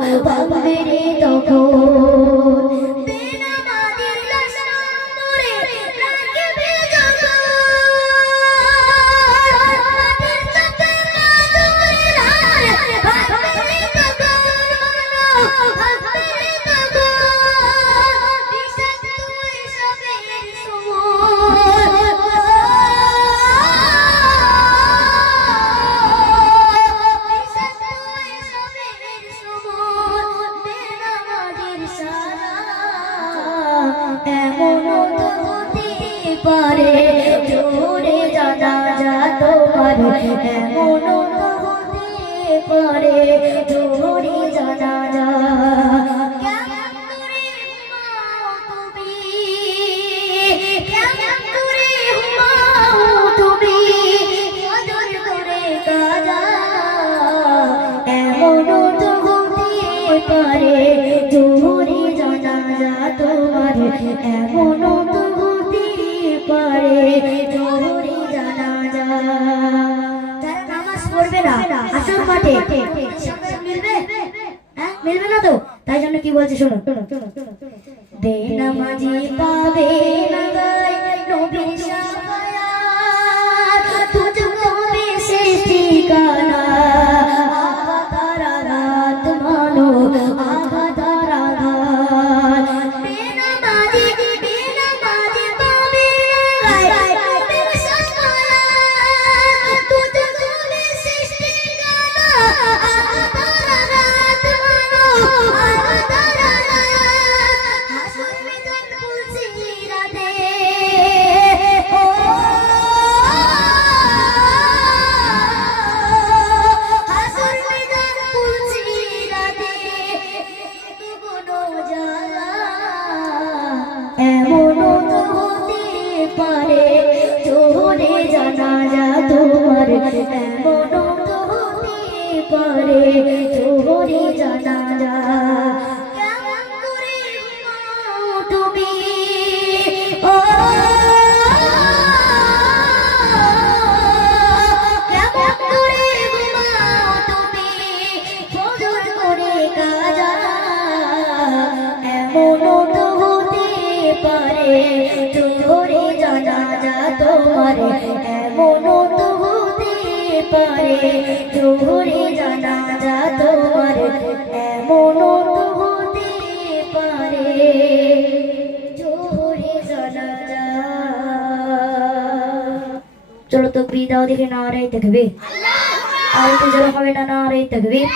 ভাঙবে রে তখন জোরে জানাজা তোমার এমন হতে পারে জোরে জানাজা এমন তো হতে পারে জোরে জানাজা তোমার এমন তো পারে জোরে জানাজা যারা নামাজ পড়বে না আসর মাঠে মিলবে মিলবে না তো তাই জন্য কি বলছে শোনো বেনামাজি পাবে না গায় নবীর শাফায়াত তুঝকো বিশেষ ঠিকানা আঘাত আঘাত মানো আঘাত আঘাত বেনামাজি এমন তো হতে পারে জোরে জানাজা তোমার এমন তো হতে পারে জোরে জানাজা কেমন করে তুমি ও কেমন করে তুমি ফজর করে কাজা এমন তো পারে জোরে জানাজা তোমার এমন তো হতে পারে জোরে জানাজা তোমার এমন তো হতে পারে জোরে জানাজা চলো তো বিদাও দেখে নারাই তাকবীর আর তো জোরে হবে না নারাই তাকবীর